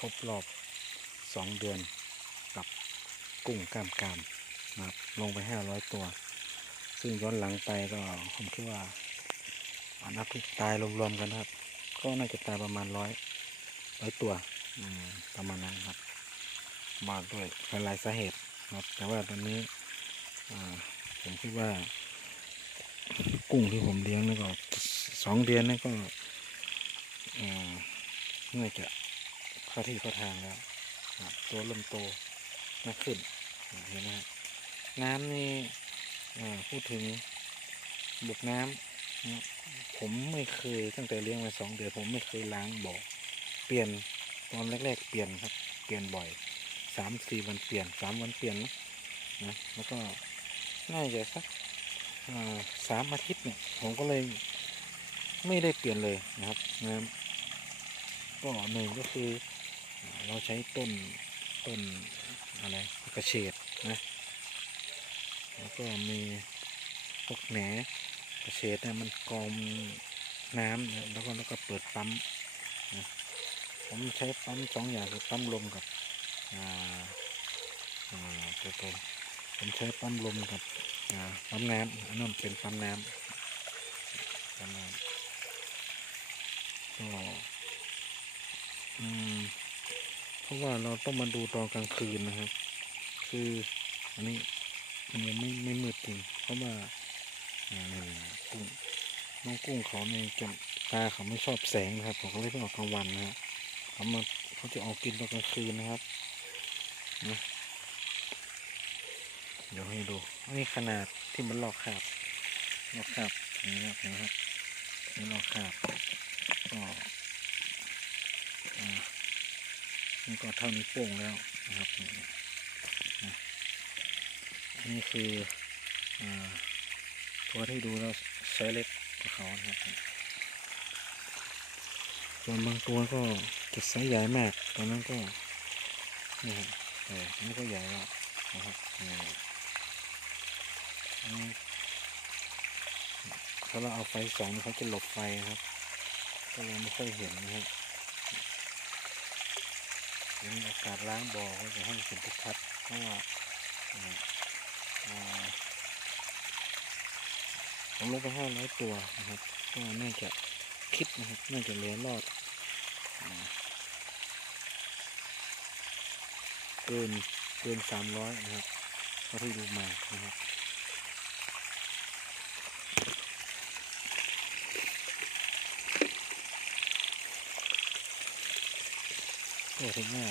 ครบรอบสองเดือนกับกุ้งกล้ามกรามนะครับลงไปห้าร้อยตัว ซึ่งย้อนหลังไปก็ผมคิดว่าอ่านับที่ตายรวมๆกันครับ ก็น่าจะตายประมาณร้อยร้อยตัวประมาณนั้นครับ มาด้วยหลายสาเหตุนะครับ แต่ว่าตอนนี้ผมคิดว่า กุ้งที่ผมเลี้ยงนี่ก็สองเดือนนี่ก็น่าจะ เข้าที่เข้าทางแล้วตัวเริ่มโตมากขึ้นเห็นไหมน้ำนี่อ่าพูดถึงบุกน้ำผมไม่เคยตั้งแต่เลี้ยงมาสองเดือนผมไม่เคยล้างบ่อเปลี่ยนตอนแรกๆ เปลี่ยนครับ เปลี่ยนบ่อยสามสี่วันเปลี่ยนสามวันเปลี่ยนนะแล้วก็น่าจะสักอ่าสามอาทิตย์เนี่ยผมก็เลยไม่ได้เปลี่ยนเลยนะครับนะก็หนึ่งก็คือ เราใช้ต้นต้นอะไรกระเฉดนะแล้วก็มีพวกแหนกระเฉดเนี่ยมันกรองน้ำนะแล้วก็แล้วก็เปิดปั๊มนะผมใช้ปั๊มสองอย่างคือปั๊มลมกับอ่าอ่าตัวตนผมใช้ปั๊มลมกับอ่าปั๊มน้ำอันนั้นเป็นปั๊มน้ำปั๊มน้ำก็อืมเพ ราะว่าเราต้องมาดูตอนกลางคืนนะครับ คืออันนี้มันยังไม่ไม่มืดจริงเพราะว่ากุ้งน้องกุ้งเขาในยจะตาเขาไม่ชอบแสงนะครับเขาก็เลยต้องออกกลางวันนะครับเขามาเขาจะออกกินตอนกลางคืนนะครับนะเดี๋ยวให้ดูนนี้ขนาดที่มันหลอกคาบหลอกคาบนี่นะครับนไหมครับนี่ลอกคาบก็อ่า นี่ก็เท่านี้โป้งแล้วนะครับนี่นะอันนี้คืออตัวที่ดูแล้วไซส์เล็กกว่าเขานะครับส่วนบางตัวก็จะไซส์ใหญ่มากตัวนั้นก็นี่ครับเออันนี้ก็ใหญ่แล้วนะครับนี่อันนี้ถ้าเราเอาไฟสองเขาจะหลบไฟครับ ก็เลยไม่ค่อยเห็นนะครับ ยังมีอากาศล้างบ่อก็จะให้เห็นชัดเพราะว่าผมลงไปห้าร้อยตัวนะครับก็น่าจะคิดนะครับน่าจะเหลือรอดเกินเกินสามร้อยนะครับเท่าที่ดูมานะครับ ก็ถึงว่า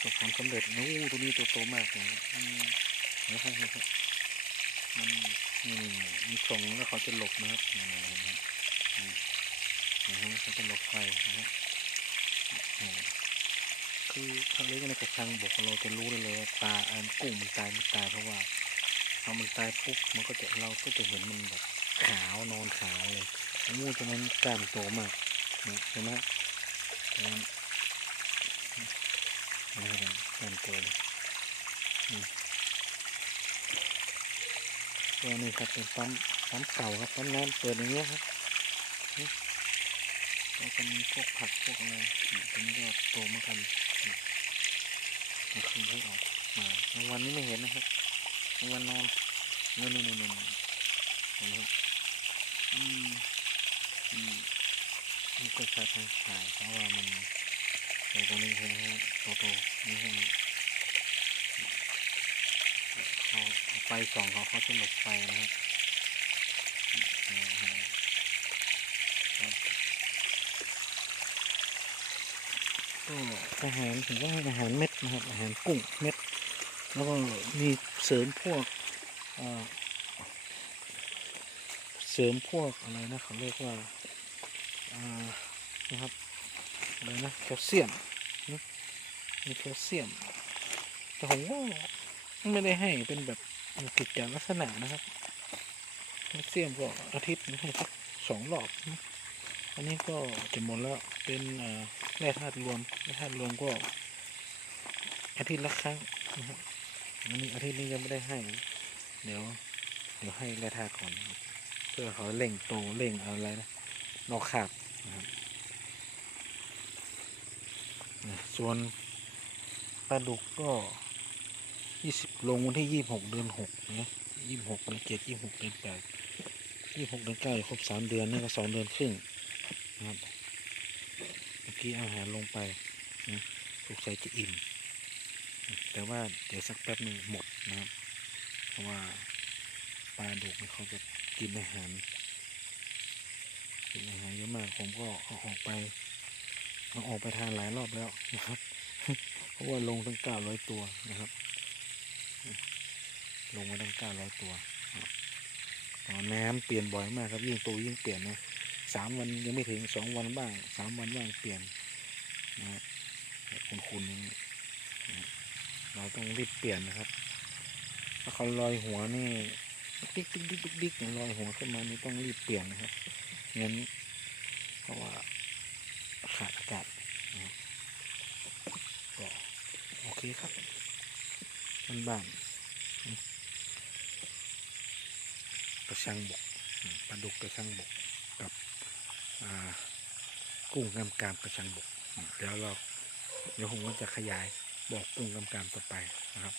ประสบความสำเร็จนะอู้ตัวนี้ตัวโตมากเลยนะครับครับมันนี่มันส่งแล้วเขาจะหลบนะครับนี่นะครับนี่นะเขาจะหลบไฟนะครับคือถ้าเลี้ยงในกระชังบกเราจะรู้ได้เลยว่าปลาอันกุ้งมันตายไม่ตายเพราะว่าพอมันตายปุ๊บมันก็จะเราก็จะเห็นมันแบบขาวนอนขาวเลยงูตัวนั้นกล้ามโตมากนะเห็นไหม นั้นนะครับเป็นตัวเลยตัวนี้ครับเป็นปั๊มปั๊มเก่าครับปั๊มน้ำเปิดอย่างเงี้ยครับแล้วก็มีพวกผักพวกอะไรตัวนี้ก็โตเหมือนกันนี่กลางคืนให้ออกมากลางวันนี้ไม่เห็นนะครับกลางวันนอนนู่นนู่นนู่นนู่นเห็นไหมครับอืมอืมนี่ก็ชัดทางสายเพราะว่ามัน ต่ตัวนี้เห็นไหมฮะโตโตนี่เห็นเขาไฟส่องเขาเขาจะหลบไฟนะครับก็อาหารถึงว่าอาหารเม็ดนะครับอาหารกุ้งเม็ด แล้วก็มีเสริมพวกเเสริมพวกอะไรนะเขาเรียกว่าอ่านะครับ อะไรนะแคลเซียมมีแคลเซียม แต่ผมก็ไม่ได้ให้เป็นแบบกิจจลักษณะนะครับแคลเซียมก็อาทิตย์นึงให้สักสองรอบ อันนี้ก็จะหมดแล้วเป็นอ่อแร่ธาตุรวมแร่ธาตุรวมก็ อาทิตย์ละครั้งนะครับอันนี้อาทิตย์นี้ยังไม่ได้ให้ เดี๋ยว เดี๋ยวให้แร่ธาตุก่อน เพื่อเขาเร่งโตเร่งอะไรนะนอกขาบนะครับ ส่วนปลาดุกก็ยี่สิบลงวันที่ยี่หกเดือนหกนะยี่หกเดือนเจ็ดยี่หกเดือนแปดยี่หกเดือนเก้าครบสามเดือนนี่ก็สองเดือนครึ่งนะครับเมื่อกี้อาหารลงไปนะสงสัยจะอิ่ม แต่ว่าเดี๋ยวสักแป๊บหนึงหมดนะครับ เพราะว่าปลาดุกเนี่ยเขาจะกินอาหารกินอาหารเยอะมากผมก็เอาออกไป เอาออกไปทานหลายรอบแล้วนะครับ เพราะว่าลงตั้งเก้าร้อยตัวนะครับ ลงมาตั้งเก้าร้อยตัวครับอ๋อน้ำเปลี่ยนบ่อยมากครับ ยิ่งโตยิ่งเปลี่ยนนะสามวันยังไม่ถึงสองวันบ้างสามวันบ้างเปลี่ยนนะครับคุณคุณเราต้องรีบเปลี่ยนนะครับ ถ้าเขาลอยหัวนี่ดิ๊กดิ๊กดิ๊กดิ๊กดิ๊กลอยหัวขึ้นมานี่ต้องรีบเปลี่ยนนะครับงั้นเพราะว่า ขาดอากาศก็โอเคครับบ้านบ้านกระชังบกปลาดุกกระชังบกกับกุ้งกำกามกระชังบกอืมเดี๋ยวเราเดี๋ยวผมก็จะขยายบอกกุ้งกำกามต่อไปนะครับ